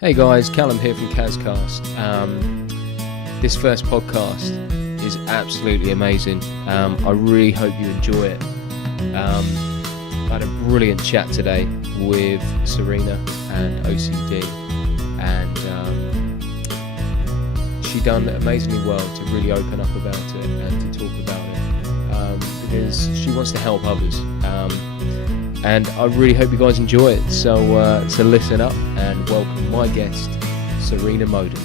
Hey guys, Callum here from Kazcast. This first podcast is absolutely amazing. I really hope you enjoy it. I had a brilliant chat today with Serena and OCD, and she done amazingly well to really open up about it and to talk about it because she wants to help others. And I really hope you guys enjoy it. So listen up and welcome my guest, Serena Moden.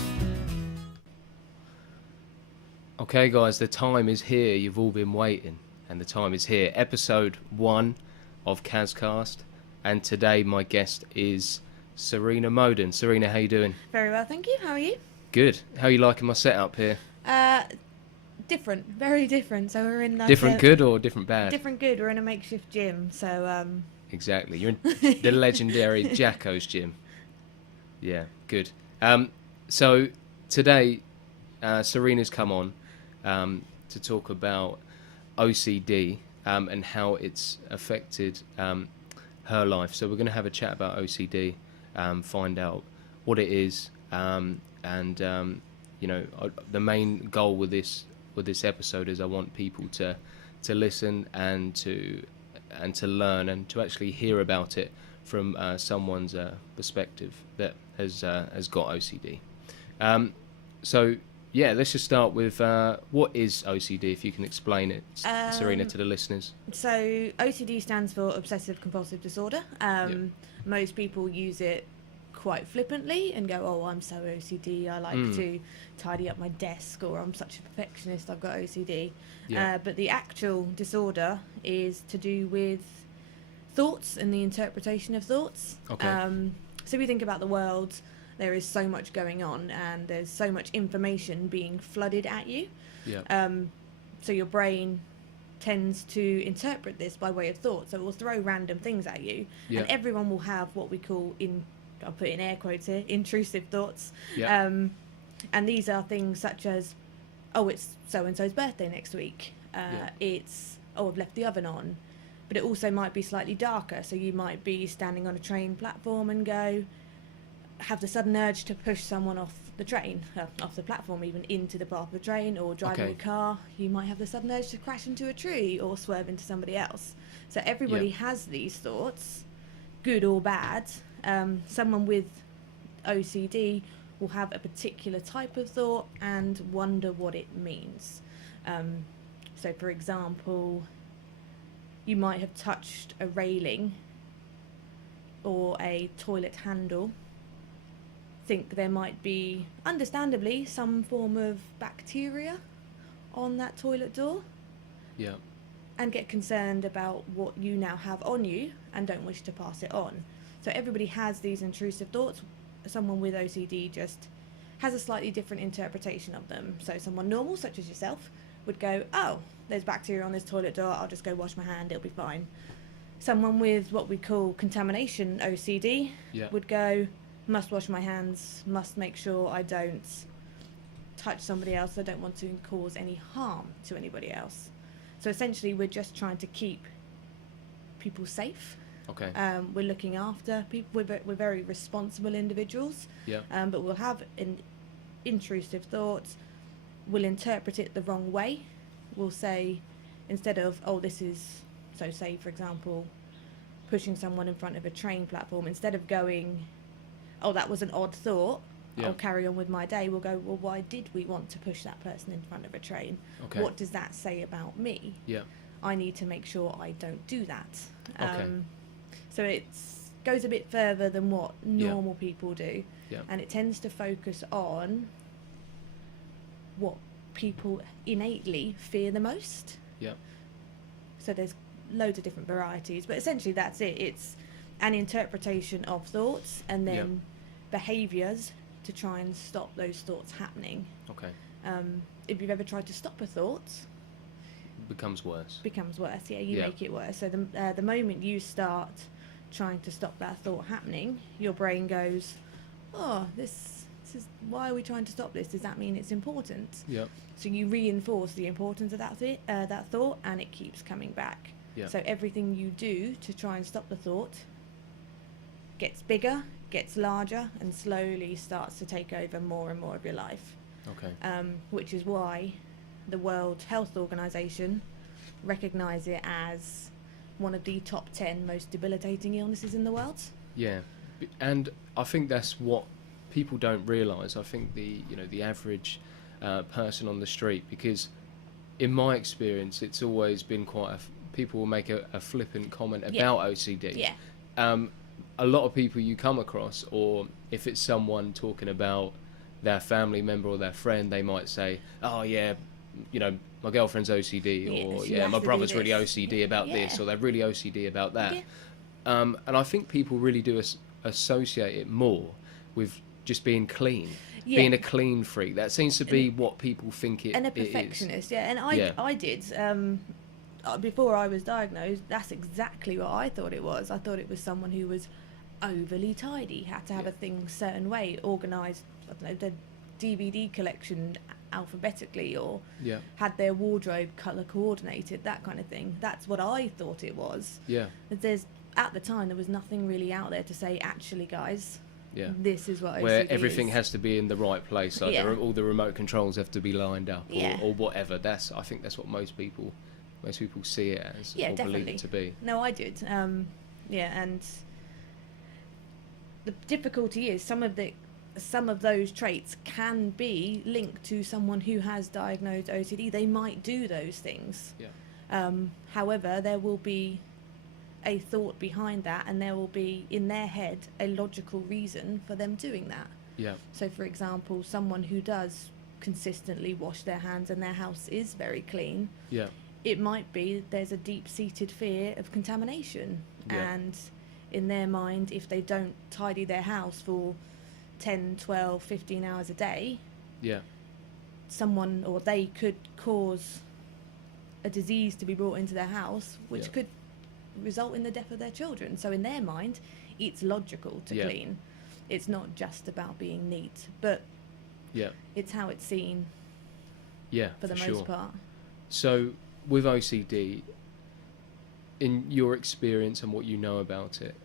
Okay guys, the time is here. You've all been waiting, and the time is here. Episode 1 of Kazcast, and today my guest is Serena Moden. Serena, how you doing? Very well, thank you. How are you? Good. How are you liking my setup here? Different, very different. So we're in Different good or different bad? Different good. We're in a makeshift gym, so Exactly. You're in the legendary Jacko's gym. Yeah, good. So today, Serena's come on to talk about OCD and how it's affected her life. So we're going to have a chat about OCD, find out what it is, and the main goal with this episode is I want people to listen and to learn and to actually hear about it from someone's perspective that has got OCD. So yeah, let's just start with what is OCD, if you can explain it, Serena, to the listeners. So OCD stands for obsessive compulsive disorder. Most people use it quite flippantly and go, oh, I'm so OCD, I like to tidy up my desk, or I'm such a perfectionist, I've got OCD. But the actual disorder is to do with thoughts and the interpretation of thoughts. So we think about the world, there is so much going on and there's so much information being flooded at you. So your brain tends to interpret this by way of thought, so it will throw random things at you, and everyone will have what we call, I'll put in air quotes here, intrusive thoughts. And these are things such as, oh, it's so-and-so's birthday next week. It's, oh, I've left the oven on. But it also might be slightly darker. So you might be standing on a train platform and have the sudden urge to push someone off the train, off the platform, even into the path of the train, or driving a car. You might have the sudden urge to crash into a tree or swerve into somebody else. So everybody has these thoughts, good or bad. Someone with OCD will have a particular type of thought and wonder what it means. So for example, you might have touched a railing or a toilet handle, think there might be, understandably, some form of bacteria on that toilet door, and get concerned about what you now have on you and don't wish to pass it on. So everybody has these intrusive thoughts. Someone with OCD just has a slightly different interpretation of them. So someone normal, such as yourself, would go, oh, there's bacteria on this toilet door, I'll just go wash my hand, it'll be fine. Someone with what we call contamination OCD would go, must wash my hands, must make sure I don't touch somebody else, I don't want to cause any harm to anybody else. So essentially we're just trying to keep people safe. We're looking after people. We're very responsible individuals. But we'll have intrusive thoughts. We'll interpret it the wrong way. We'll say, instead of, oh, this is, so say for example, pushing someone in front of a train platform, instead of going, oh, that was an odd thought, I'll carry on with my day, we'll go, well, why did we want to push that person in front of a train? What does that say about me? I need to make sure I don't do that. So it goes a bit further than what normal people do, and it tends to focus on what people innately fear the most. So there's loads of different varieties, but essentially that's it. It's an interpretation of thoughts and then behaviours to try and stop those thoughts happening. If you've ever tried to stop a thought, becomes worse, you make it worse. So the moment you start trying to stop that thought happening, your brain goes, oh, this is, why are we trying to stop this? Does that mean it's important? So you reinforce the importance of that thought, and it keeps coming back. So everything you do to try and stop the thought gets bigger, gets larger and slowly starts to take over more and more of your life. Okay. Which is why the World Health Organization recognise it as one of the top 10 most debilitating illnesses in the world. Yeah, and I think that's what people don't realise. I think the average person on the street, because in my experience, it's always been people will make a flippant comment about OCD. Yeah. A lot of people you come across, or if it's someone talking about their family member or their friend, they might say, "Oh yeah, my girlfriend's OCD," or my brother's really OCD about this, or they're really OCD about that. Yeah. And I think people really do associate it more with just being clean, Yeah. being a clean freak. That seems to be what people think it is. And a perfectionist, and I did. Before I was diagnosed, that's exactly what I thought it was. I thought it was someone who was overly tidy, had to have a thing certain way, organised, I don't know, their DVD collection alphabetically, or had their wardrobe colour coordinated, that kind of thing. That's what I thought it was. Yeah. At the time, there was nothing really out there to say, actually, guys, this is what OCD where everything has to be in the right place. Like all the remote controls have to be lined up, or whatever. I think that's what most people see it as, or definitely believe it to be. No, I did. And the difficulty is some of those traits can be linked to someone who has diagnosed OCD. They might do those things. Yeah. However, there will be a thought behind that, and there will be in their head a logical reason for them doing that. Yeah. So, for example, someone who does consistently wash their hands and their house is very clean. Yeah. It might be there's a deep-seated fear of contamination, and in their mind, if they don't tidy their house for 10, 12, 15 hours a day, someone or they could cause a disease to be brought into their house, which could result in the death of their children. So in their mind, it's logical to clean. It's not just about being neat, but it's how it's seen for the most part. So with OCD, in your experience and what you know about it,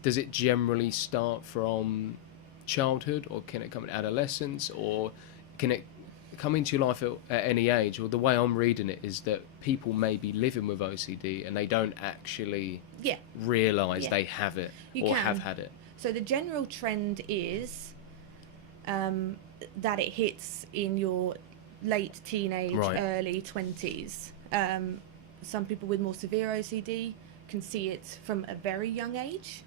does it generally start from childhood, or can it come in adolescence, or can it come into your life at any age? Or the way I'm reading it is that people may be living with OCD and they don't actually realise they have it have had it. So the general trend is that it hits in your late teenage, early 20s. Some people with more severe OCD can see it from a very young age.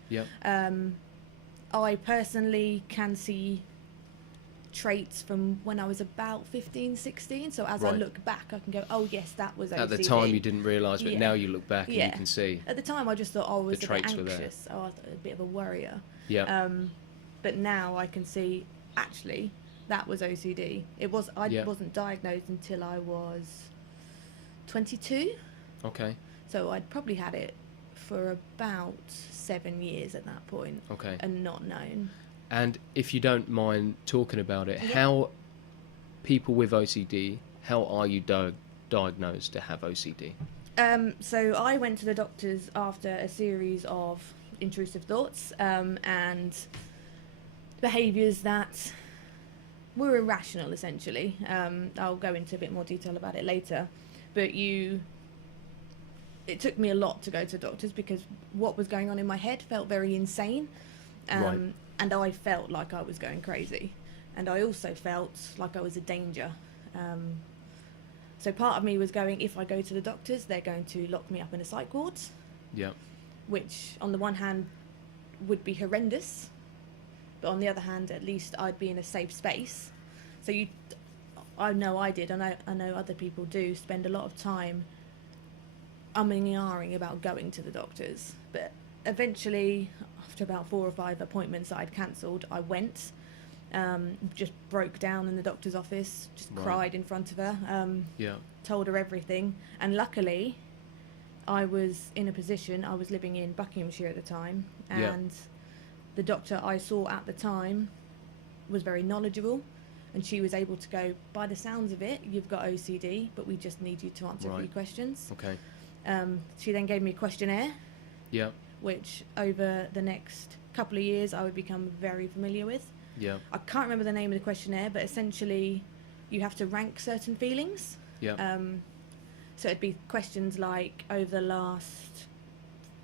I personally can see traits from when I was about 15, 16. So as I look back, I can go, oh yes, that was OCD. At the time you didn't realise, but now you look back and you can see. At the time I just thought I was a bit anxious. I was a bit of a worrier. But now I can see, actually, that was OCD. I wasn't diagnosed until I was 22. Okay. So I'd probably had it for about 7 years at that point. Okay. And not known. And if you don't mind talking about it, how people with OCD, how are you diagnosed to have OCD? So I went to the doctors after a series of intrusive thoughts and behaviours that were irrational, essentially. I'll go into a bit more detail about it later. But it took me a lot to go to doctors because what was going on in my head felt very insane. And I felt like I was going crazy. And I also felt like I was a danger. So part of me was going, if I go to the doctors, they're going to lock me up in a psych ward. Which, on the one hand, would be horrendous. But on the other hand, at least I'd be in a safe space. So I know I did, and I know other people do, spend a lot of time umming and ahhing about going to the doctors. But eventually, after about 4 or 5 appointments I'd cancelled, I went, just broke down in the doctor's office, just cried in front of her, told her everything. And luckily, I was in a position, I was living in Buckinghamshire at the time, and the doctor I saw at the time was very knowledgeable, and she was able to go, by the sounds of it, you've got OCD, but we just need you to answer a few questions. Okay. She then gave me a questionnaire, which over the next couple of years I would become very familiar with. Yeah. I can't remember the name of the questionnaire, but essentially you have to rank certain feelings. Yeah. So it'd be questions like, over the last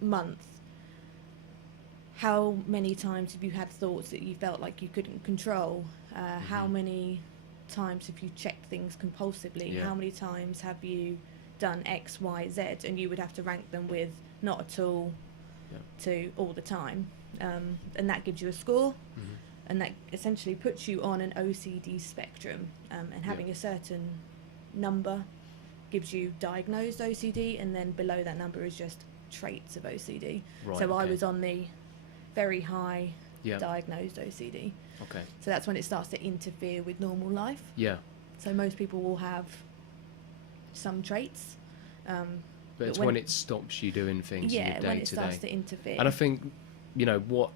month, how many times have you had thoughts that you felt like you couldn't control? How many times have you checked things compulsively? Yeah. How many times have you done X, Y, Z? And you would have to rank them with not at all to all the time. And that gives you a score. And that essentially puts you on an OCD spectrum. And having a certain number gives you diagnosed OCD, and then below that number is just traits of OCD. Right, so I okay. was on the very high Yeah. diagnosed OCD. Okay. So that's when it starts to interfere with normal life. Yeah. So most people will have some traits. But it's when it stops you doing things in your day when it to starts day. to interfere. And I think, what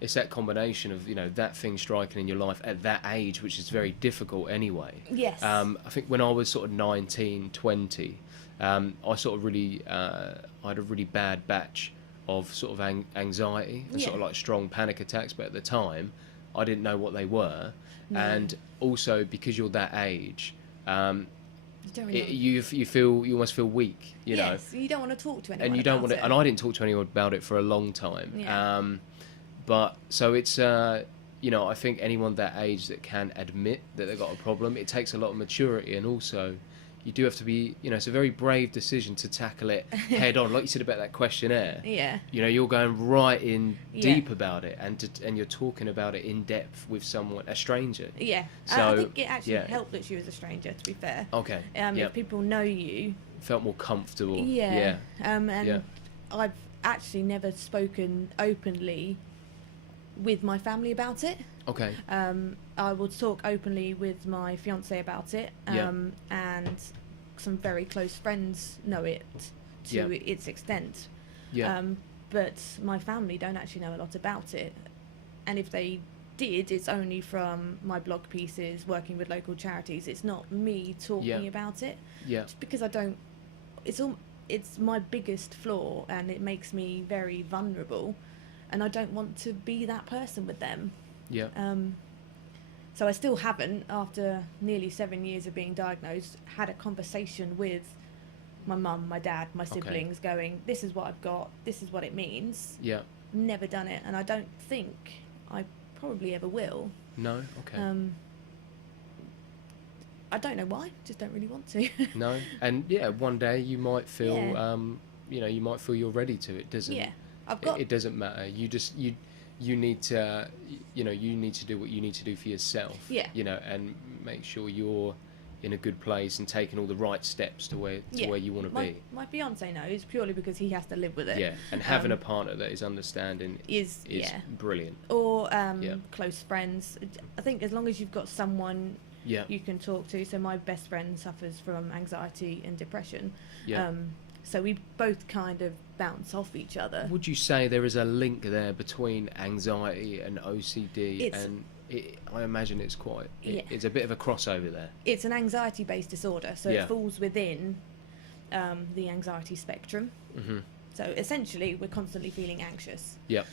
it's that combination of, that thing striking in your life at that age, which is very difficult anyway. Yes. I think when I was sort of 19, 20, I sort of really, I had a really bad batch of sort of anxiety and sort of like strong panic attacks. But at the time, I didn't know what they were. No. And also because you're that age, you don't really you almost feel weak, you know. Yes, you don't want to talk to anyone And you don't about want to, it. and I didn't talk to anyone about it for a long time. Yeah. But so it's I think anyone that age that can admit that they've got a problem, it takes a lot of maturity, and also you do have to be, it's a very brave decision to tackle it head on, like you said about that questionnaire. Yeah. You're going right in deep about it, and you're talking about it in depth with someone, a stranger. Yeah. So, I think it actually helped that she was a stranger, to be fair. Okay. If people know you. Felt more comfortable. Yeah. And Yeah. I've actually never spoken openly with my family about it. Okay. I will talk openly with my fiance about it, and some very close friends know it to its extent. Yeah. But my family don't actually know a lot about it, and if they did, it's only from my blog pieces, working with local charities. It's not me talking about it. Yeah. Just because I don't. It's my biggest flaw, and it makes me very vulnerable, and I don't want to be that person with them. Yeah. So I still haven't, after nearly 7 years of being diagnosed, had a conversation with my mum, my dad, my siblings, going, this is what I've got, this is what it means. Yeah. Never done it, and I don't think I probably ever will. No. Okay. I don't know why, just don't really want to. No, and one day you might feel, you might feel you're ready to. It doesn't. Yeah, I've got. It doesn't matter. You just you need to, you need to do what you need to do for yourself. Yeah. And make sure you're in a good place and taking all the right steps to where you want to be. My fiance knows, purely because he has to live with it. Yeah, and having a partner that is understanding is brilliant. Or close friends. I think as long as you've got someone you can talk to. So my best friend suffers from anxiety and depression. Yeah. So we both kind of bounce off each other. Would you say there is a link there between anxiety and OCD? I imagine it's quite. It's a bit of a crossover there. It's an anxiety-based disorder, so it falls within the anxiety spectrum. Mm-hmm. So essentially, we're constantly feeling anxious. Yep.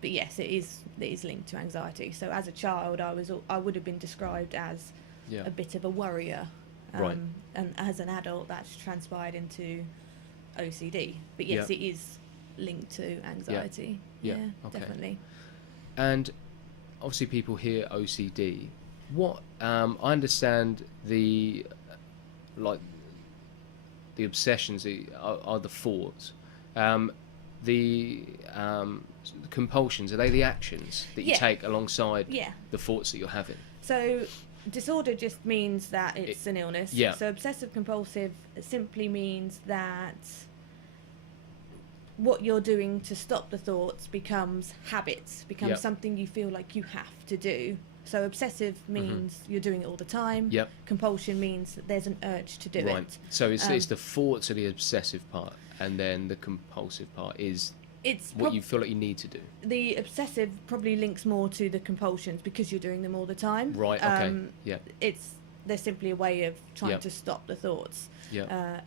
But yes, it is linked to anxiety. So as a child, I would have been described as a bit of a worrier. Right. And as an adult, that's transpired into OCD. But yes, it is linked to anxiety. Yeah. Okay. Definitely. And obviously, people hear OCD. What I understand the obsessions are the thoughts. The compulsions, are they the actions that you take alongside the thoughts that you're having? So disorder just means that it's an illness. Yeah. So obsessive compulsive simply means that what you're doing to stop the thoughts becomes habits, becomes something you feel like you have to do. So obsessive means you're doing it all the time. Yep. Compulsion means that there's an urge to do it. Right. So it's the thoughts are the obsessive part, and then the compulsive part is what you feel like you need to do. The obsessive probably links more to the compulsions because you're doing them all the time. Right. Okay. They're simply a way of trying to stop the thoughts. Yeah.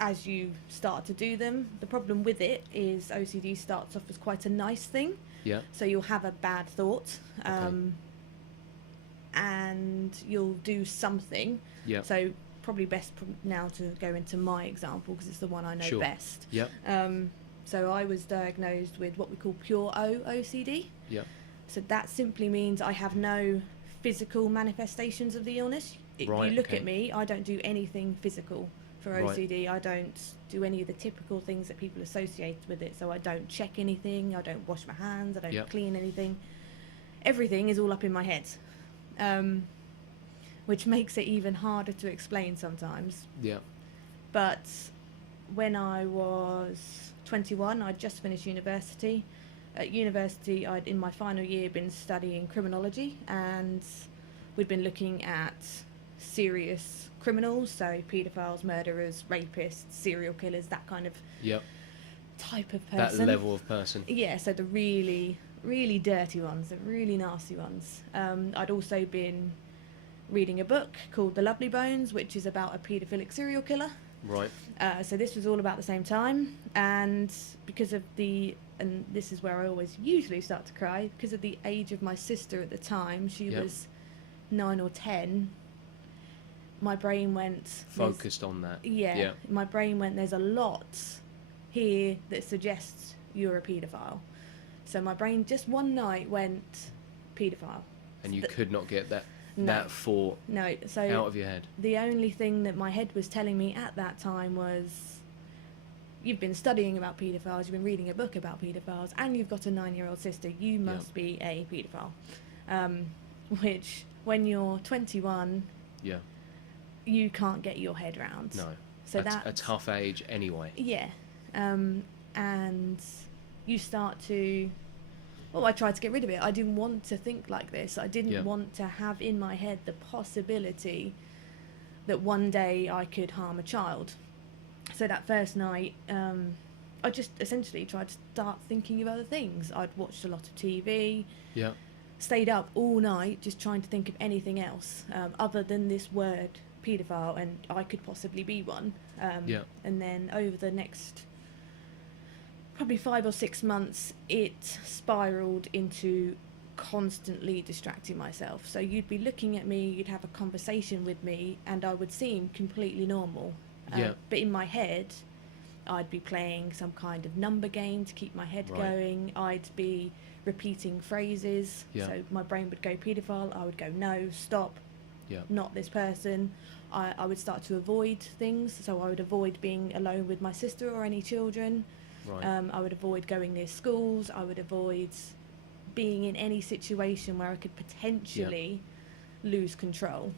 as you start to do them, the problem with it is OCD starts off as quite a nice thing. Yeah. So you'll have a bad thought, Okay. and you'll do something. Yeah. So probably best now to go into my example because it's the one I know Sure. best. Yeah. So I was diagnosed with what we call pure OCD. Yeah. So that simply means I have no physical manifestations of the illness. If Right, you look okay. at me, I don't do anything physical for Right. OCD. I don't do any of the typical things that people associate with it. So I don't check anything, I don't wash my hands, I don't Yep. clean anything. Everything is all up in my head, which makes it even harder to explain sometimes. Yeah. But when I was 21, I'd just finished university. At university, I'd, in my final year, been studying criminology, and we'd been looking at serious criminals, so paedophiles, murderers, rapists, serial killers, that kind of Yep. type of That person. level of person. Yeah, so the really, really dirty ones, the really nasty ones. I'd also been reading a book called The Lovely Bones, which is about a paedophilic serial killer. Right. So this was all about the same time, and because of and this is where I always usually start to cry, because of the age of my sister at the time, she Yep. was 9 or 10, my brain went... Focused on that. Yeah, Yeah. my brain went, there's a lot here that suggests you're a paedophile. So my brain just one night went paedophile. And you Th- could not get that No. that thought No, so out of your head. the only thing that my head was telling me at that time was, you've been studying about paedophiles, you've been reading a book about paedophiles, and you've got a 9-year-old sister, you must be a paedophile. Which, when you're 21, Yeah. you can't get your head round. No. So That's a that's... tough age anyway. Yeah. And you start to... Well, I tried to get rid of it. I didn't want to think like this. I didn't Yeah. want to have in my head the possibility that one day I could harm a child. So that first night, I just essentially tried to start thinking of other things. I'd watched a lot of TV, Yeah. stayed up all night just trying to think of anything else other than this word paedophile, and I could possibly be one. Yeah. And then over the next probably 5 or 6 months, it spiraled into constantly distracting myself. So you'd be looking at me, you'd have a conversation with me, and I would seem completely normal. Yeah. But in my head, I'd be playing some kind of number game to keep my head Right. going. I'd be repeating phrases. Yeah. So my brain would go paedophile, I would go no, stop, Yeah. not this person. I would start to avoid things. So I would avoid being alone with my sister or any children. Right. I would avoid going near schools. I would avoid being in any situation where I could potentially lose control.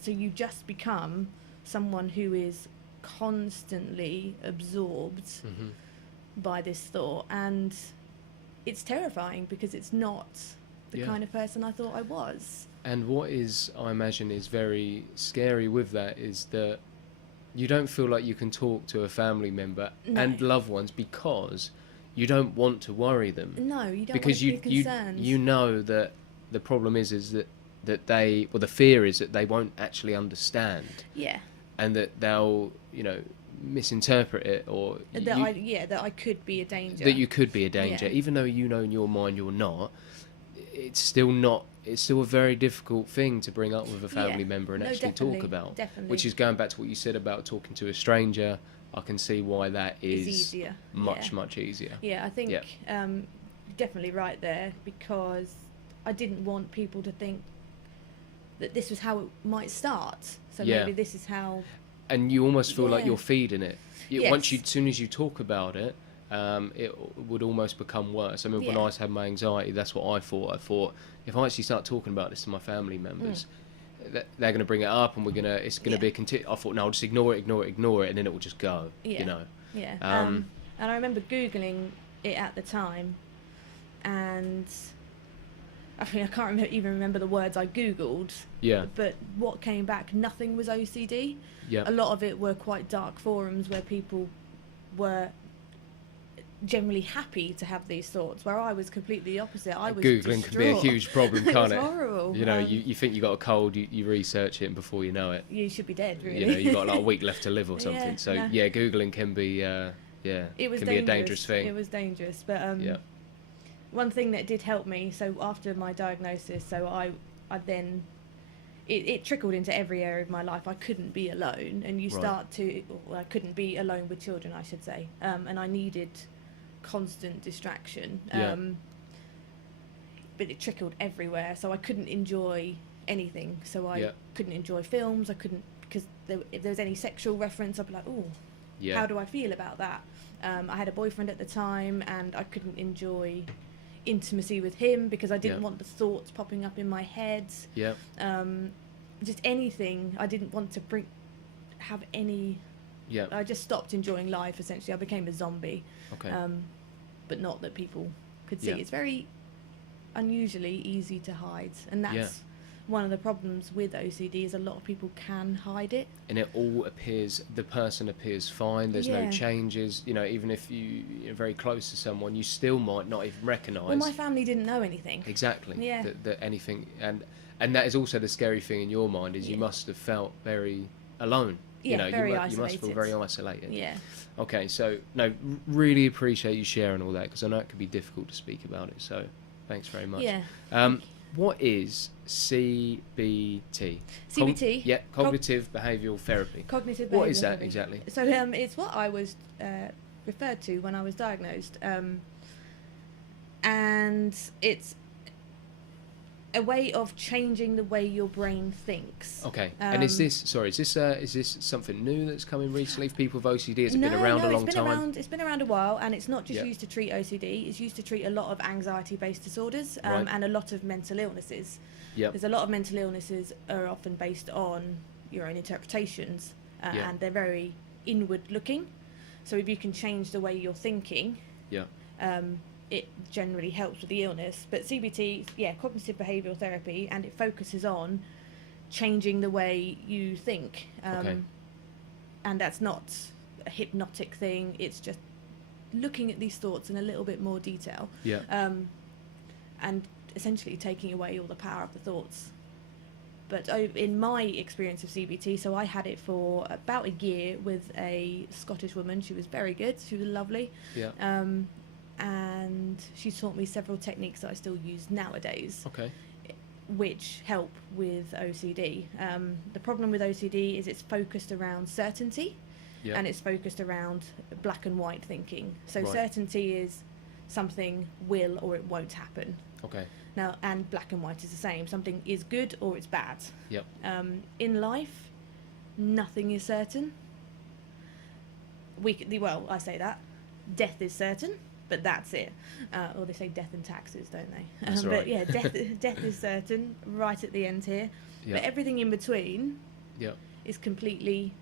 So you just become someone who is constantly absorbed Mhm. by this thought, and it's terrifying because it's not the Yeah. kind of person I thought I was. And what is, I imagine, is very scary with that is that you don't feel like you can talk to a family member No. and loved ones because you don't want to worry them. No, you don't Because want to be concerned. you know that the problem is that they, well, the fear is that they won't actually understand, Yeah. and that they'll, misinterpret it, or That I could be a danger. that you could be a danger, Yeah. even though you know in your mind you're not. It's still not. It's still a very difficult thing to bring up with a family Yeah. member and No, actually definitely, talk about. definitely. Which is going back to what you said about talking to a stranger. I can see why that It's is easier. much Yeah. much easier. Yeah, I think Yeah. definitely right there, because I didn't want people to think that this was how it might start. So Yeah. maybe this is how... And you almost feel like Yeah. you're feeding it. Yes. Once as soon as you talk about it, it would almost become worse. I mean, when Yeah. I had my anxiety, that's what I thought. I thought, if I actually start talking about this to my family members, they're going to bring it up, and it's going to be a I thought, no, I'll just ignore it, and then it will just go. Yeah. Yeah. Um, And I remember Googling it at the time, and I mean, I can't even remember the words I Googled, Yeah. but what came back, nothing was OCD. Yeah. A lot of it were quite dark forums where people were generally happy to have these thoughts, where I was completely the opposite. I was Googling can be a distraught. huge problem, It can't was it? horrible. You know, you think you got a cold, you research it, and before you know it, you should be dead, really. you know, you got like a week left to live or something. Yeah, So no. yeah, Googling can be It was can be a dangerous thing. It was dangerous, but Yeah. one thing that did help me. So after my diagnosis, I then it trickled into every area of my life. I couldn't be alone, and you Right. start to. Well, I couldn't be alone with children, I should say, and I needed constant distraction. Yeah. But it trickled everywhere, so I couldn't enjoy anything. So I Yeah. couldn't enjoy films. I couldn't, because if there was any sexual reference, I'd be like, oh, Yeah. how do I feel about that? I had a boyfriend at the time, and I couldn't enjoy intimacy with him because I didn't Yeah. want the thoughts popping up in my head. Yeah. Just anything. I didn't want to have any. Yeah. I just stopped enjoying life. Essentially, I became a zombie. Okay. But not that people could see. Yeah. It's very unusually easy to hide, and that's Yeah. one of the problems with OCD is a lot of people can hide it. And it all appears, the person appears fine, there's no Yeah. changes, you know, even if you're very close to someone, you still might not even recognise. Well, my family didn't know anything. Exactly. Yeah. That anything, and that is also the scary thing in your mind, is you Yeah. must have felt very alone. Yeah, You know, very you must feel isolated. very isolated. Yeah. Okay, so, no, really appreciate you sharing all that, because I know it can be difficult to speak about it, so thanks very much. Yeah. What is CBT? CBT? Yeah, cognitive behavioural therapy. Cognitive. What is behavioural that therapy. exactly? So it's what I was referred to when I was diagnosed, and it's a way of changing the way your brain thinks. Okay, and is this something new that's coming recently for people with OCD? Has it been around a long time? It's been around a while, and it's not just Yeah. used to treat OCD. It's used to treat a lot of anxiety-based disorders Right. and a lot of mental illnesses. Yep. There's a lot of mental illnesses are often based on your own interpretations, Yeah. and they're very inward-looking. So if you can change the way you're thinking, Yeah. it generally helps with the illness. But CBT, cognitive behavioural therapy, and it focuses on changing the way you think. Okay. And that's not a hypnotic thing. It's just looking at these thoughts in a little bit more detail. Yeah. And essentially taking away all the power of the thoughts. But in my experience of CBT, so I had it for about a year with a Scottish woman. She was very good. She was lovely. Yeah. And she taught me several techniques that I still use nowadays, Okay. which help with OCD. The problem with OCD is it's focused around certainty, Yeah. and it's focused around black and white thinking. So Right. certainty is something will or it won't happen. Okay. Now, and black and white is the same. Something is good or it's bad. Yep. In life, nothing is certain. I say that. Death is certain, but that's it. Or they say death and taxes, don't they? That's But right. yeah, death is certain, right at the end here. Yeah. But everything in between Yeah. is completely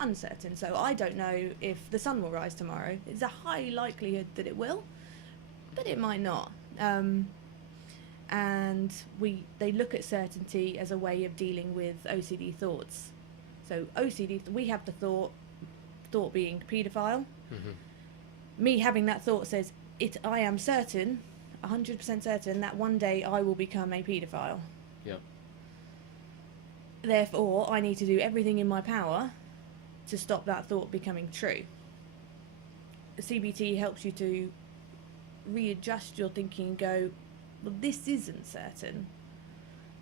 uncertain. So I don't know if the sun will rise tomorrow. It's a high likelihood that it will, but it might not. And they look at certainty as a way of dealing with OCD thoughts. So OCD, we have the thought being paedophile. Mhm. Me having that thought says I am certain, 100% certain, that one day I will become a paedophile. Yeah. Therefore, I need to do everything in my power to stop that thought becoming true. CBT helps you to readjust your thinking and go, well, this isn't certain.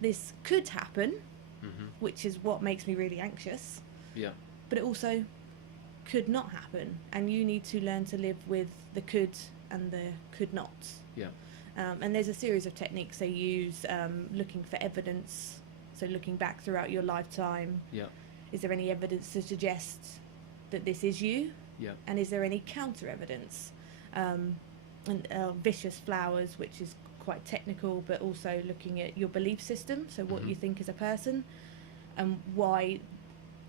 This could happen, Mhm. which is what makes me really anxious, Yeah. but it also could not happen. And you need to learn to live with the could and the could not. Yeah. And there's a series of techniques they use, looking for evidence. So looking back throughout your lifetime, Yeah. is there any evidence to suggest that this is you? Yeah. And is there any counter evidence? And vicious flowers, which is quite technical, but also looking at your belief system, so what Mhm. you think as a person, and why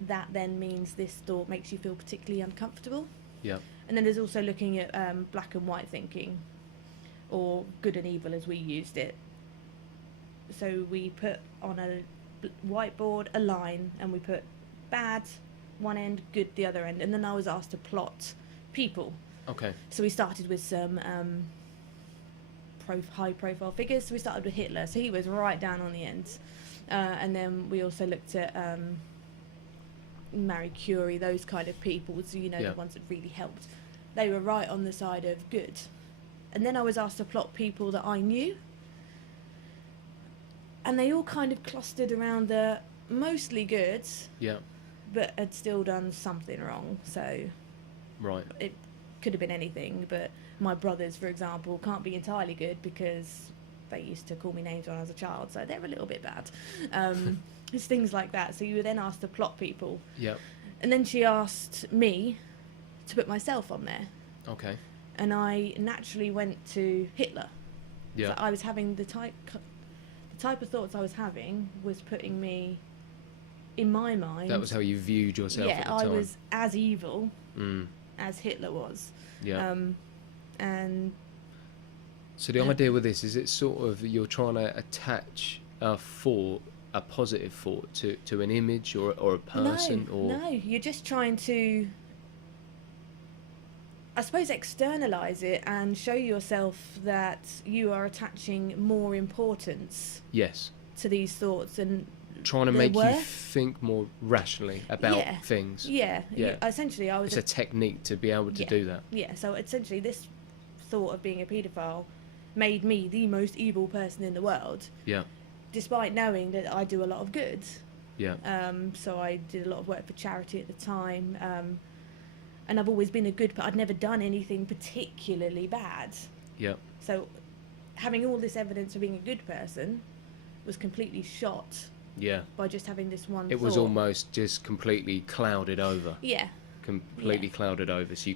that then means this thought makes you feel particularly uncomfortable. Yeah. And then there's also looking at black and white thinking, or good and evil as we used it. So we put on a whiteboard a line, and we put bad one end, good the other end, and then I was asked to plot people. Okay. So we started with some high-profile figures. So we started with Hitler, so he was right down on the end. And then we also looked at Marie Curie, those kind of people, so the ones that really helped. They were right on the side of good. And then I was asked to plot people that I knew, and they all kind of clustered around the mostly good, but had still done something wrong. So right, it could have been anything, but my brothers, for example, can't be entirely good because they used to call me names when I was a child, so they're a little bit bad. It's things like that. So you were then asked to plot people. Yeah. And then she asked me to put myself on there. Okay. And I naturally went to Hitler. Yeah. So I was having the type of thoughts I was having was putting me, in my mind. That was how you viewed yourself at the time. I was as evil as Hitler was. Yeah. And so the idea with this is it's sort of you're trying to attach a positive thought to an image or a person. No, you're just trying to, I suppose, externalize it and show yourself that you are attaching more importance to these thoughts and trying to make you think more rationally about things. Essentially, it's a technique to be able to do that. So essentially this thought of being a paedophile made me the most evil person in the world, despite knowing that I do a lot of good. So I did a lot of work for charity at the time, and I've always been a good, but I'd never done anything particularly bad. So having all this evidence of being a good person was completely shot by just having this one thought. It was almost just completely clouded over. Completely clouded over. So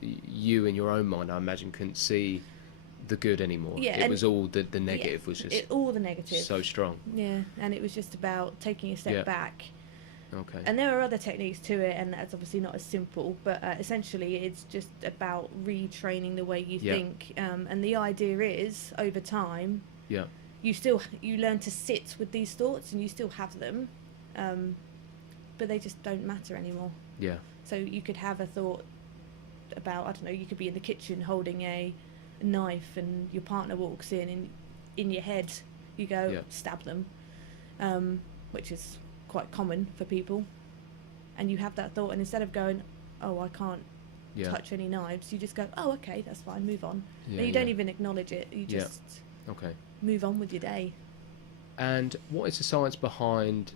you in your own mind, I imagine, couldn't see the good anymore. It was all the negative was just all the negative. So strong. And it was just about taking a step back. Okay. And there are other techniques to it, and that's obviously not as simple, but essentially it's just about retraining the way you think. And the idea is, over time, you learn to sit with these thoughts, and you still have them, but they just don't matter anymore. So you could have a thought about, I don't know, you could be in the kitchen holding a knife and your partner walks in, and in your head you go stab them, which is quite common for people, and you have that thought, and instead of going, oh, I can't touch any knives, you just go, oh, okay, that's fine, move on. And you don't even acknowledge it, you just move on with your day. And what is the science behind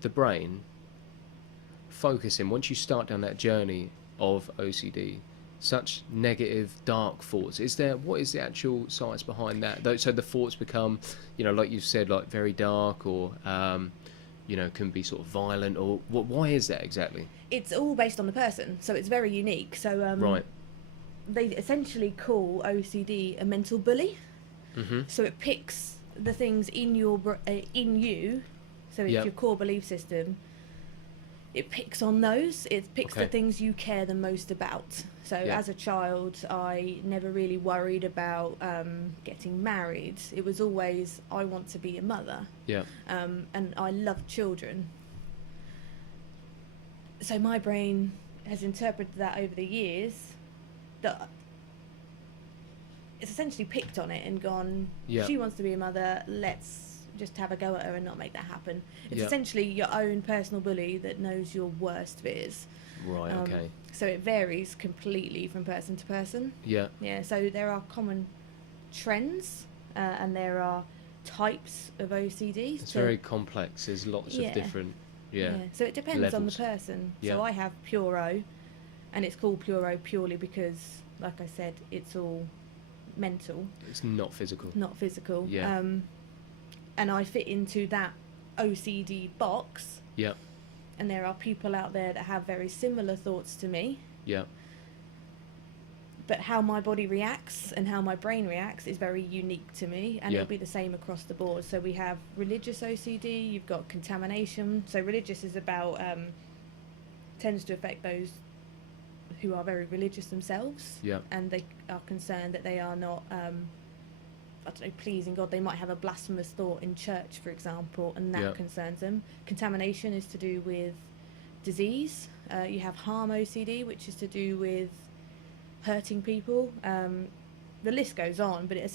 the brain focusing, once you start down that journey of OCD, such negative, dark thoughts? What is the actual science behind that? So the thoughts become, like you've said, like very dark, or can be sort of violent, or why is that exactly? It's all based on the person, so it's very unique. So they essentially call OCD a mental bully. So it picks the things in you. So it's your core belief system. It picks on those. It picks the things you care the most about. So as a child, I never really worried about getting married. It was always, I want to be a mother. And I love children. So my brain has interpreted that over the years, that it's essentially picked on it and gone, she wants to be a mother, let's just have a go at her and not make that happen. It's essentially your own personal bully that knows your worst fears. Right, okay. So it varies completely from person to person. So there are common trends, and there are types of OCD. It's very complex. There's lots of different So it depends levels on the person. So I have pure O, and it's called pure O purely because, like I said, it's all mental. It's not physical. And I fit into that OCD box. And there are people out there that have very similar thoughts to me. But how my body reacts and how my brain reacts is very unique to me, and it'll be the same across the board. So we have religious OCD, you've got contamination. So religious is about, tends to affect those who are very religious themselves. And they are concerned that they are not, pleasing God. They might have a blasphemous thought in church, for example, and that concerns them. Contamination is to do with disease. You have harm OCD, which is to do with hurting people. The list goes on, but it's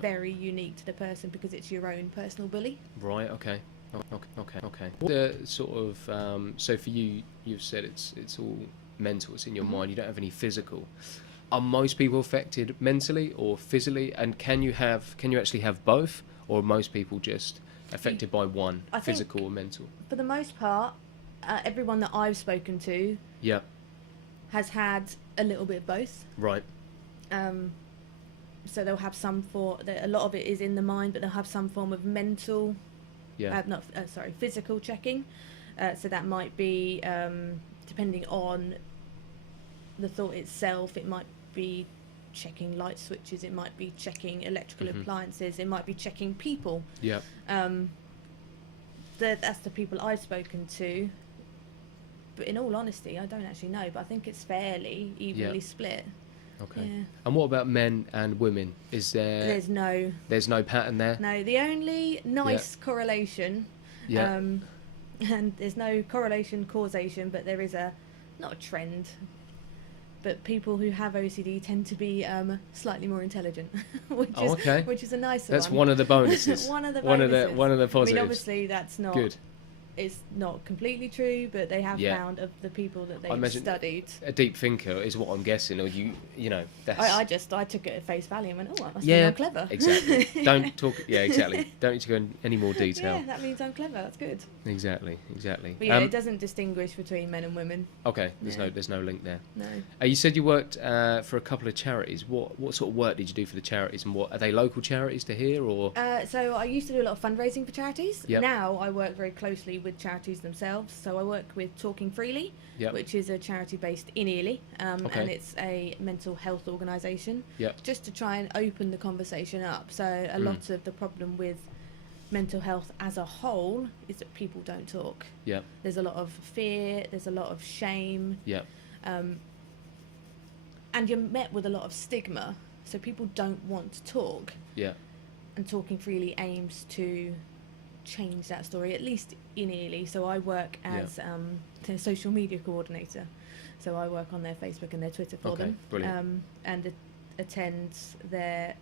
very unique to the person because it's your own personal bully. Right. Okay. Okay. The sort of so for you, you've said it's all mental. It's in your mind. You don't have any physical. Are most people affected mentally or physically? And can you actually have both, or are most people just affected by one, physical or mental? For the most part, everyone that I've spoken to has had a little bit of both. Right. So they'll have a lot of it is in the mind, but they'll have some form of mental, physical checking. So that might be, depending on the thought itself, it might be checking light switches, it might be checking electrical appliances, it might be checking people. Yeah. That's the people I've spoken to. But in all honesty, I don't actually know, but I think it's fairly evenly split. Okay. Yeah. And what about men and women? There's no pattern there? No, the only nice correlation, and there's no correlation causation, but there is not a trend, but people who have OCD tend to be slightly more intelligent, which is a nice one. That's one of the bonuses. One of the positives. I mean, obviously that's not good. It's not completely true, but they have found of the people that they've studied. A deep thinker is what I'm guessing, or you know. That's... I took it at face value and went, oh, that must mean I'm clever. Exactly. Don't talk. Yeah, exactly. Don't need to go in any more detail. Yeah, that means I'm clever. That's good. Exactly. But yeah, it doesn't distinguish between men and women. Okay. There's no link there. No. You said you worked for a couple of charities. What sort of work did you do for the charities, and what are they local charities to here, or? So I used to do a lot of fundraising for charities. Yep. Now I work very closely with charities themselves. So I work with Talking Freely, which is a charity based in Ely, and it's a mental health organisation. Just to try and open the conversation up. So a lot of the problem with mental health as a whole is that people don't talk. There's a lot of fear. There's a lot of shame. And you're met with a lot of stigma. So people don't want to talk. And Talking Freely aims to change that story, at least in Ely. So I work as their social media coordinator. So I work on their Facebook and their Twitter for them. Brilliant. And attend their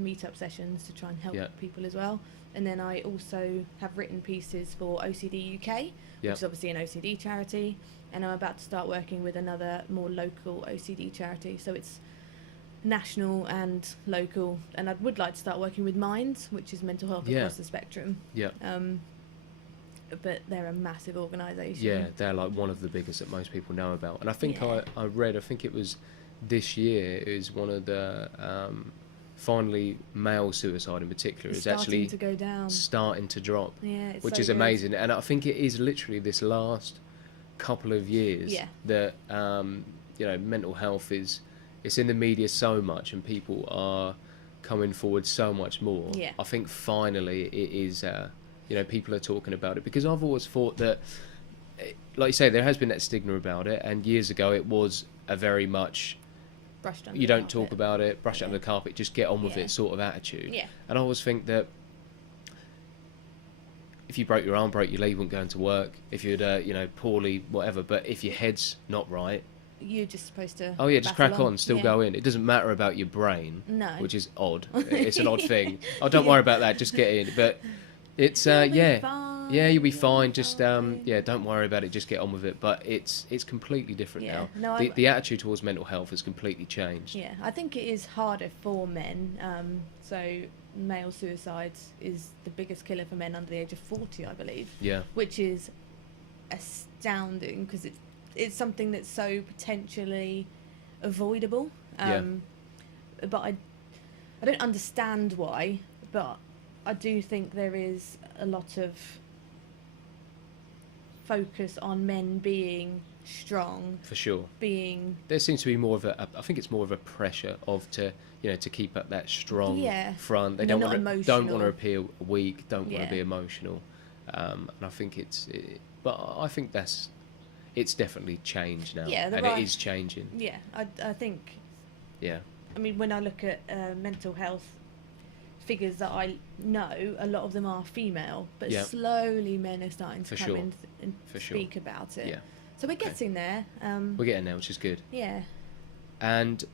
meetup sessions to try and help people as well. And then I also have written pieces for OCD UK, which is obviously an OCD charity. And I'm about to start working with another more local OCD charity. So it's national and local, and I would like to start working with Minds, which is mental health across the spectrum. But they're a massive organisation. Yeah, they're like one of the biggest that most people know about. And I think I read, I think it was this year, is one of the finally male suicide in particular is actually to go down, starting to drop. Yeah, which is amazing. And I think it is literally this last couple of years that mental health it's in the media so much, and people are coming forward so much more. I think finally it is, people are talking about it, because I've always thought that, like you say, there has been that stigma about it, and years ago it was a very much, you don't talk about it, brush it under the carpet, just get on with it sort of attitude. And I always think that if you broke your arm, broke your leg, you wouldn't go into work. If you'd, poorly, whatever, but if your head's not right, you're just supposed to just crack on, still go in. It doesn't matter about your brain, which is odd. It's an odd thing. Oh, don't worry about that, just get in. But it's you'll be fine. Just don't worry about it, just get on with it. But it's completely different now. No, the attitude towards mental health has completely changed. I think it is harder for men. So male suicides is the biggest killer for men under the age of 40, I believe. Which is astounding, because it's something that's so potentially avoidable. But I don't understand why, but I do think there is a lot of focus on men being strong. For sure. There seems to be more of I think it's more of a pressure to keep up that strong front. They don't want to appear weak, don't want to be emotional. And I think but I think it's definitely changed now, and it is changing. I think. I mean, when I look at mental health figures that I know, a lot of them are female, but slowly men are starting to come in and speak about it. So we're getting there. We're getting there, which is good. Yeah. And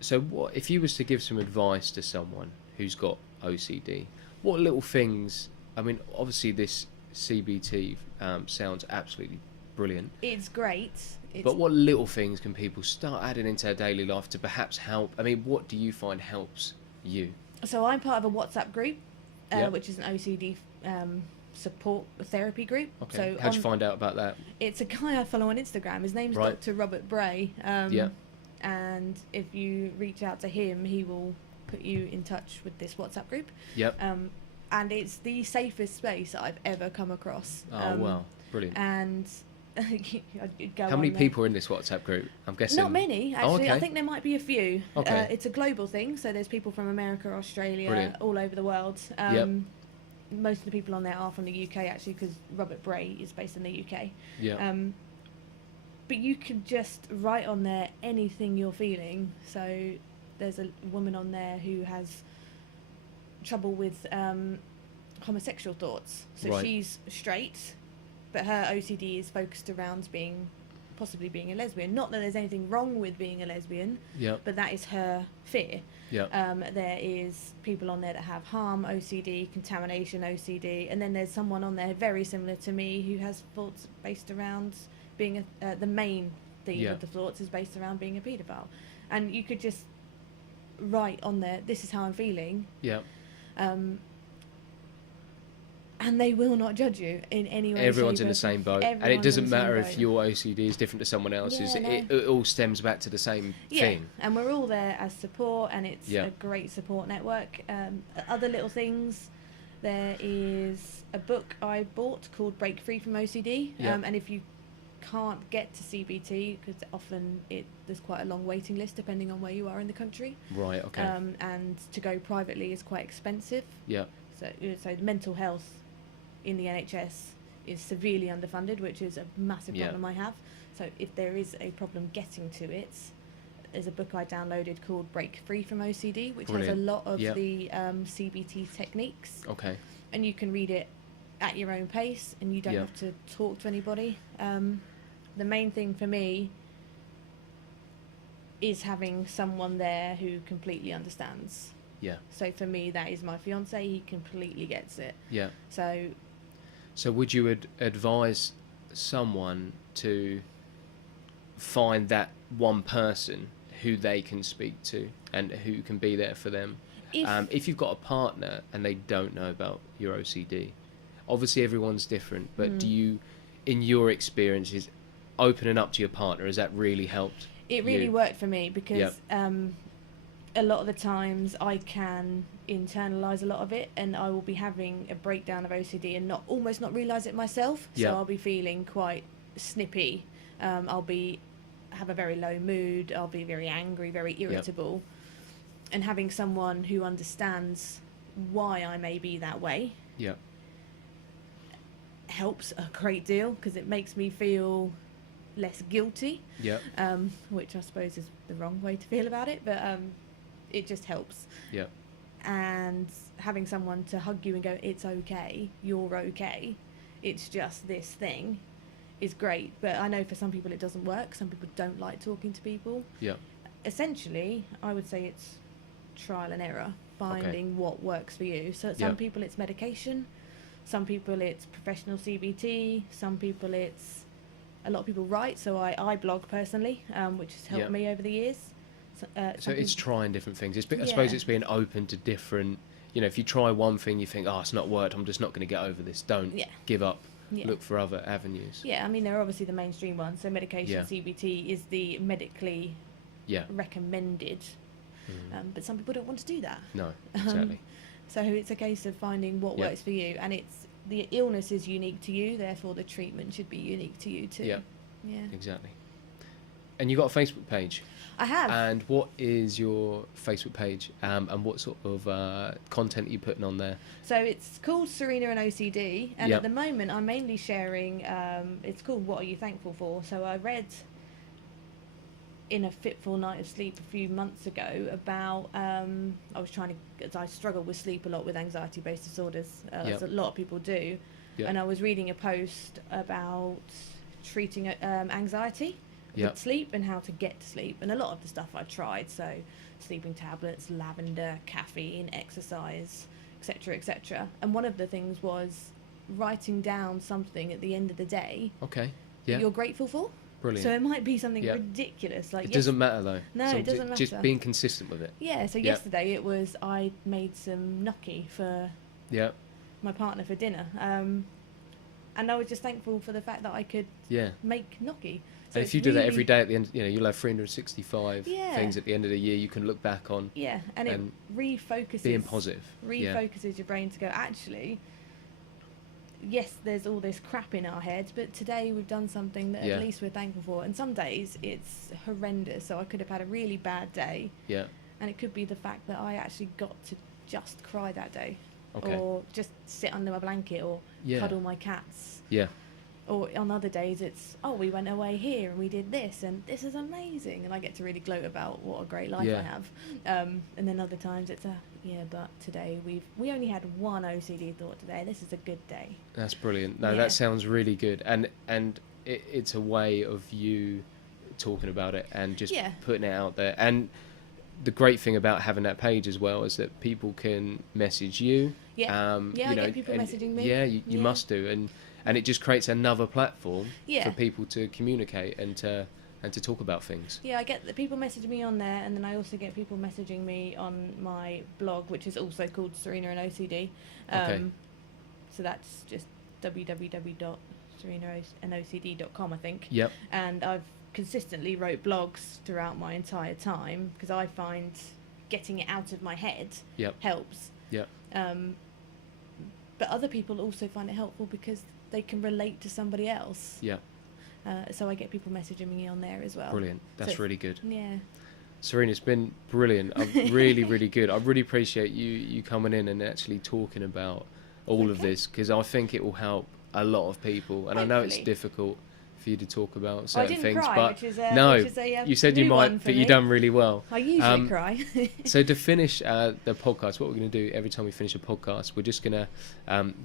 so, what if you was to give some advice to someone who's got OCD? What little things? I mean, obviously, this CBT sounds absolutely brilliant. It's great. But what little things can people start adding into their daily life to perhaps help? I mean, what do you find helps you? So I'm part of a WhatsApp group, Yep. which is an OCD support therapy group. Okay. So How'd you find out about that? it's a guy I follow on Instagram. His name's Right. Dr. Robert Bray. Yeah. And if you reach out to him, he will put you in touch with this WhatsApp group. Yep. And it's the safest space I've ever come across. Oh, wow. Brilliant. And you'd go How many on there. people are in this WhatsApp group? I'm guessing. Not many, actually. Oh, okay. I think there might be a few. Okay. It's a global thing, so there's people from America, Australia, Brilliant. all over the world. Yep. Most of the people on there are from the UK, actually, because Robert Bray is based in the UK. Yeah. But you can just write on there anything you're feeling. So there's a woman on there who has trouble with homosexual thoughts. So Right. she's straight, but her OCD is focused around possibly being a lesbian. Not that there's anything wrong with being a lesbian, Yeah. but that is her fear. Yeah. There is people on there that have harm OCD, contamination OCD, and then there's someone on there very similar to me who has thoughts based around being the main theme Yeah. of the thoughts is based around being a paedophile. And you could just write on there, this is how I'm feeling, Yeah. and they will not judge you in any way. Everyone's shape, in or the same boat, and it everyone's doesn't in the same matter boat. if your OCD is different to someone else's. Yeah, no. It all stems back to the same thing. And we're all there as support, and it's Yeah. a great support network. Other little things, there is a book I bought called Break Free from OCD, Yeah. and if you can't get to CBT, because often there's quite a long waiting list depending on where you are in the country, Right. Okay. and to go privately is quite expensive. Yeah. So mental health in the NHS is severely underfunded, which is a massive Yeah. problem I have. So if there is a problem getting to it, there's a book I downloaded called Break Free from OCD, which has Brilliant. a lot of Yeah. the CBT techniques, Okay. and you can read it at your own pace, and you don't Yeah. have to talk to anybody. The main thing for me is having someone there who completely understands. Yeah. So for me, that is my fiance. He completely gets it. Yeah. So would you advise someone to find that one person who they can speak to and who can be there for them? If you've got a partner and they don't know about your OCD, obviously everyone's different, but do you, in your experiences, opening up to your partner, has that really helped? it really you? worked for me because Yep. a lot of the times I can internalize a lot of it, and I will be having a breakdown of OCD and almost not realize it myself. So Yeah. I'll be feeling quite snippy. I'll have a very low mood. I'll be very angry, very irritable. And having someone who understands why I may be that way Yeah. helps a great deal, because it makes me feel less guilty. Yeah. Which I suppose is the wrong way to feel about it, but it just helps. Yeah. And having someone to hug you and go, it's okay, you're okay, it's just this thing, is great. But I know for some people it doesn't work. Some people don't like talking to people. Yeah. Essentially, I would say it's trial and error, finding what works for you. So some Yeah. people it's medication, some people it's professional CBT, some people a lot of people write, so I blog personally, which has helped Yeah. me over the years. So it's trying different things. I suppose Yeah. it's being open to different. If you try one thing, you think, oh, it's not worked, I'm just not going to get over this. Don't Yeah. give up. Yeah. Look for other avenues. Yeah, I mean, they're obviously the mainstream ones. So medication, Yeah. CBT is the medically Yeah. recommended. But some people don't want to do that. No, exactly. So it's a case of finding what Yeah. works for you. And the illness is unique to you, therefore the treatment should be unique to you too. Yeah. Yeah. Exactly. And you got a Facebook page. I have. And what is your Facebook page? And what sort of content are you putting on there? So it's called Serena and OCD. And Yep. at the moment, I'm mainly sharing, it's called What Are You Thankful For? So I read in a fitful night of sleep a few months ago about, I struggle with sleep a lot with anxiety-based disorders. As Yep. a lot of people do. Yep. And I was reading a post about treating anxiety with sleep and how to get to sleep. And a lot of the stuff I've tried, so sleeping tablets, lavender, caffeine, exercise, etc., etc. And one of the things was writing down something at the end of the day Okay. that you're grateful for. Brilliant. So it might be something ridiculous. Like it doesn't matter though. No, it doesn't matter. Just being consistent with it. Yeah, so yesterday it was I made some gnocchi for my partner for dinner. And I was just thankful for the fact that I could make gnocchi. So and if you do that every day at the end, you'll have 365 things at the end of the year you can look back on. Yeah, and it refocuses. Being positive. Refocuses your brain to go, actually, yes, there's all this crap in our heads, but today we've done something that at least we're thankful for. And some days it's horrendous, so I could have had a really bad day. Yeah. And it could be the fact that I actually got to just cry that day. Okay. Or just sit under my blanket or cuddle my cats. Yeah. Or on other days it's, we went away here and we did this and this is amazing, and I get to really gloat about what a great life I have. And then other times it's but today we only had one OCD thought today. This is a good day. That's brilliant. No, that sounds really good. And it's a way of you talking about it and just putting it out there. And the great thing about having that page as well is that people can message you. I get people messaging me. Yeah, you must do. And it just creates another platform for people to communicate and to talk about things. Yeah, I get the people messaging me on there, and then I also get people messaging me on my blog, which is also called Serena and OCD. So that's just www.serenaandocd.com, I think. Yep. And I've consistently wrote blogs throughout my entire time because I find getting it out of my head helps. Yep. But other people also find it helpful because they can relate to somebody else. Yeah. So I get people messaging me on there as well. Brilliant. That's really good. Yeah. Serena, it's been brilliant. Really, really good. I really appreciate you coming in and actually talking about all of this, because I think it will help a lot of people. And hopefully. I know it's difficult for you to talk about certain things, cry, but which is you said you might, but you've done really well. I usually cry. So to finish the podcast, what we're going to do every time we finish a podcast, we're just going to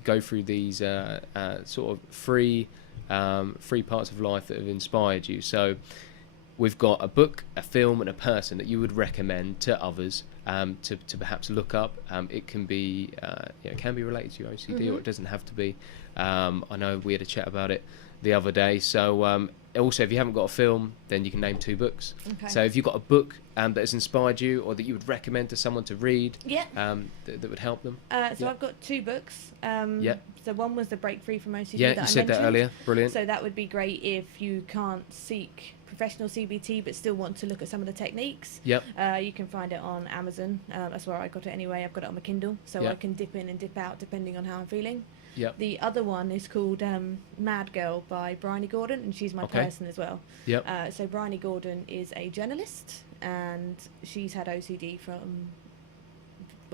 go through these sort of three parts of life that have inspired you. So we've got a book, a film, and a person that you would recommend to others to perhaps look up. It can be it can be related to your OCD, or it doesn't have to be. I know we had a chat about it the other day. So also, if you haven't got a film, then you can name 2 books. Okay. So if you've got a book that has inspired you, or that you would recommend to someone to read, that would help them. So I've got 2 books. So one was the Break Free from OCD that I mentioned. Yeah, you said that earlier. Brilliant. So that would be great if you can't seek professional CBT but still want to look at some of the techniques. Yep. You can find it on Amazon. That's where I got it anyway. I've got it on my Kindle, so I can dip in and dip out depending on how I'm feeling. Yep. The other one is called Mad Girl by Bryony Gordon, and she's my person as well. Yep. So Bryony Gordon is a journalist, and she's had OCD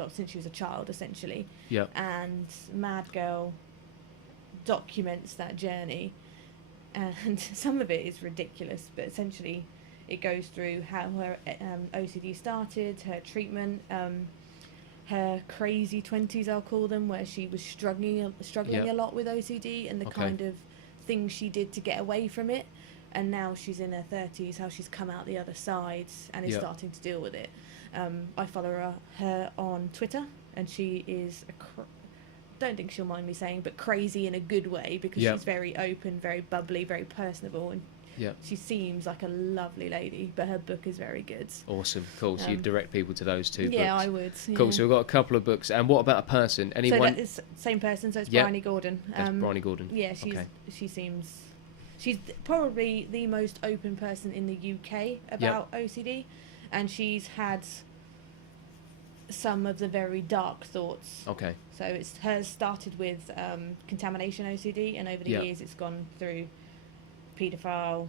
since she was a child, essentially. Yep. And Mad Girl documents that journey, and some of it is ridiculous, but essentially it goes through how her OCD started, her treatment, her crazy 20s, I'll call them, where she was struggling a lot with OCD, and the kind of things she did to get away from it, and now she's in her 30s, how she's come out the other side and is starting to deal with it. I follow her on Twitter, and she is don't think she'll mind me saying, but crazy in a good way, because she's very open, very bubbly, very personable, and she seems like a lovely lady, but her book is very good. Awesome. Cool. So you direct people to those 2 books. Yeah, I would. Cool. So we've got a couple of books. And what about a person? Anyone? So that is same person, so it's Bryony Gordon. That's Bryony Gordon. Yeah, she's probably the most open person in the UK about OCD, and she's had some of the very dark thoughts. Okay. So hers started with contamination OCD, and over the years it's gone through paedophile,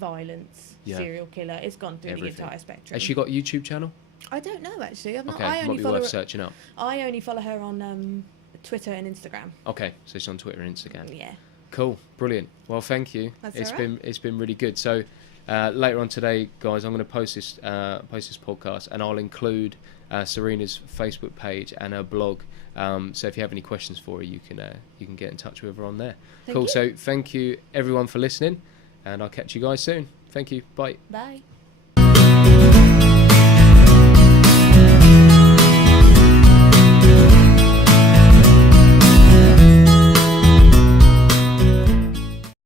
violence, serial killer. It's gone through the entire spectrum. Has she got a YouTube channel? I don't know, actually. I've not. I only follow her, searching up. I only follow her on Twitter and Instagram. Okay, so she's on Twitter and Instagram. Yeah. Cool, brilliant. Well, thank you. It's been really good. So Later on today, guys, I'm going to post this podcast, and I'll include Serena's Facebook page and her blog. So if you have any questions for her, you can get in touch with her on there. Thank Cool. you. So thank you everyone for listening, and I'll catch you guys soon. Thank you. Bye. Bye.